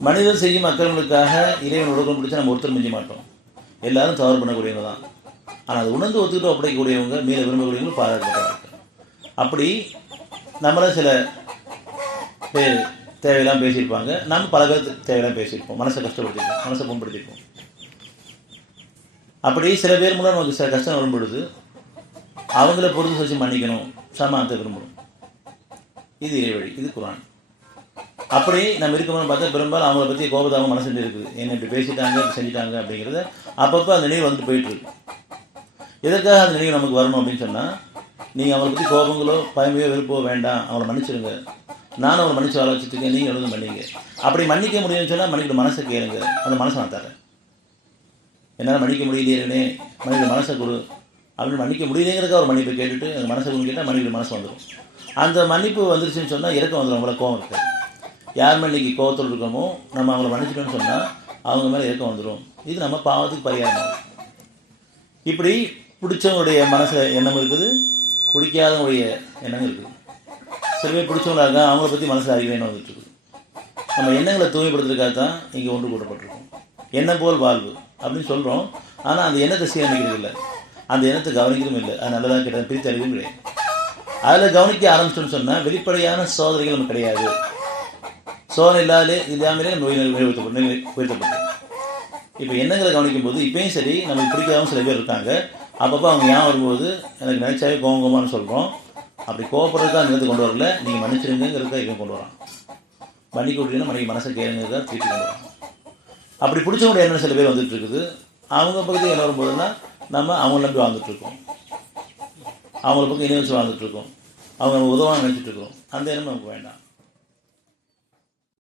மனிதர் செய்யும் அக்கிரமங்களுக்காக இறைவன் உலகம் பிடிச்சா நம்ம ஒருத்தர் மிஞ்ச மாட்டோம். எல்லாரும் தவறு பண்ணக்கூடியவங்க தான். ஆனால் அது உணர்ந்து ஒத்துக்கிட்டு ஒப்படைக்கக்கூடியவங்க, மேலே விரும்பக்கூடியவங்க பாராட்டப்பட்டவங்க. அப்படி நம்மள சில பேர் தேவையெல்லாம் பேசியிருப்பாங்க. நம்ம பல பேர் தேவையெல்லாம் பேசியிருப்போம். மனசை கஷ்டப்படுத்திருப்போம், மனசை புண்படுத்தியிருப்போம். அப்படி சில பேர் மூலம் நமக்கு சில கஷ்டம் வரும் பொழுது அவங்கள பொறுத்து வச்சு மன்னிக்கணும், சமாதானத்தை விரும்பணும். இது இறைவழி, இது குர்ஆன். அப்படி நம்ம இருக்கணும்னு பார்த்தா பெரும்பாலும் அவங்கள பற்றி கோபதாகவும் மனசு இருக்குது. என்ன இப்படி பேசிட்டாங்க, இப்படி செஞ்சுட்டாங்க அப்படிங்கிறத அப்பப்போ அந்த நினைவு வந்துட்டு போயிட்டுருக்கு. எதற்காக அந்த நினைவு நமக்கு வரணும் அப்படின்னு சொன்னால், நீங்கள் அவங்களை பற்றி கோபங்களோ பயமையோ வெறுப்போ வேண்டாம், அவங்கள மன்னிச்சிடுங்க. நானும் அவங்களை மன்னிச்சு வாழ வச்சுருக்கேன், நீங்கள் எழுத மன்னிங்க. அப்படி மன்னிக்க முடியும்னு சொன்னால் மன்னிக்கிற மனசை கேளுங்க, அந்த மனசை நான் தரேன். என்னால் மன்னிக்க முடியலையே, மன்னிக்கிற மனசை கொடு அப்படின்னு மன்னிக்க முடியலைங்கிறதுக்கு அவர் மன்னிப்பை கேட்டுட்டு அந்த மனசை கொண்டு கேட்டால் மன்னிக்கிற மனசு வந்துடும். அந்த மன்னிப்பு வந்துருச்சுன்னு சொன்னால் இறக்கம் வந்துடும். அவங்கள கோவம் இருக்காது. யார் மேலே இன்றைக்கி கோவத்தில் இருக்கோமோ நம்ம அவங்கள மன்னிச்சிட்டோன்னு சொன்னால் அவங்க மேலே இறக்கம் வந்துடும். இது நம்ம பாவத்துக்கு பரிகாரம். இப்படி பிடிச்சவங்களுடைய மனசில் எண்ணம் இருக்குது, பிடிக்காதவங்களுடைய எண்ணம் இருக்குது. சில பேர் பிடிச்சவங்களாக அவங்கள பற்றி மனசில் அறிவு எண்ணம் வந்துட்டுருக்குது. நம்ம எண்ணங்களை தூய்மைப்படுத்துறதுக்காக தான் இங்கே ஒன்று கூட்டப்பட்டிருக்கோம். எண்ணம் போல் வாழ்வு அப்படின்னு சொல்கிறோம். ஆனால் அந்த எண்ணத்தை சீரமைக்கிறது இல்லை, அந்த எண்ணத்தை கவனிக்கிறதும் இல்லை. அது நல்லதாக கிடையாது, பிரித்து அறிவும் கிடையாது. அதில் கவனிக்க ஆரம்பிச்சோன்னு சொன்னால் வெளிப்படையான சோதனைகள் நமக்கு கிடையாது. சோதனை இல்லாமலே நம்ம உயர்த்தப்பட்டோம். இப்போ எண்ணங்களை கவனிக்கும் போது இப்பயும் சரி நமக்கு பிடிக்காதவங்க சில பேர் இருக்காங்க. அப்பப்போ அவங்க ஞாபகம் வரும்போது எனக்கு நினைச்சாவே கோவமானு சொல்கிறோம். அப்படி கோவப்படுறதுக்காக அந்த இடத்துக்கு கொண்டு வரல, நீங்கள் மன்னிச்சிருங்கிறதுக்காக இவன் கொண்டு வரான். மன்னிக்க விட்டீங்கன்னா மன்னிக்க மனசை கேளுங்கிறதா திருப்பி கொண்டு வரான். அப்படி பிடிச்சவங்களுடைய எண்ணம் சில பேர் வந்துட்டு இருக்குது. அவங்க பக்கத்தில் என்ன வரும்போதுன்னா நம்ம அவங்கள நம்பி வாழ்ந்துட்டுருக்கோம், அவங்கள பக்கம் இணை வச்சு வாழ்ந்துட்டுருக்கோம், அவங்க நம்ம உதவாக நினச்சிட்டு இருக்கிறோம். அந்த எண்ணம் நமக்கு வேண்டாம்.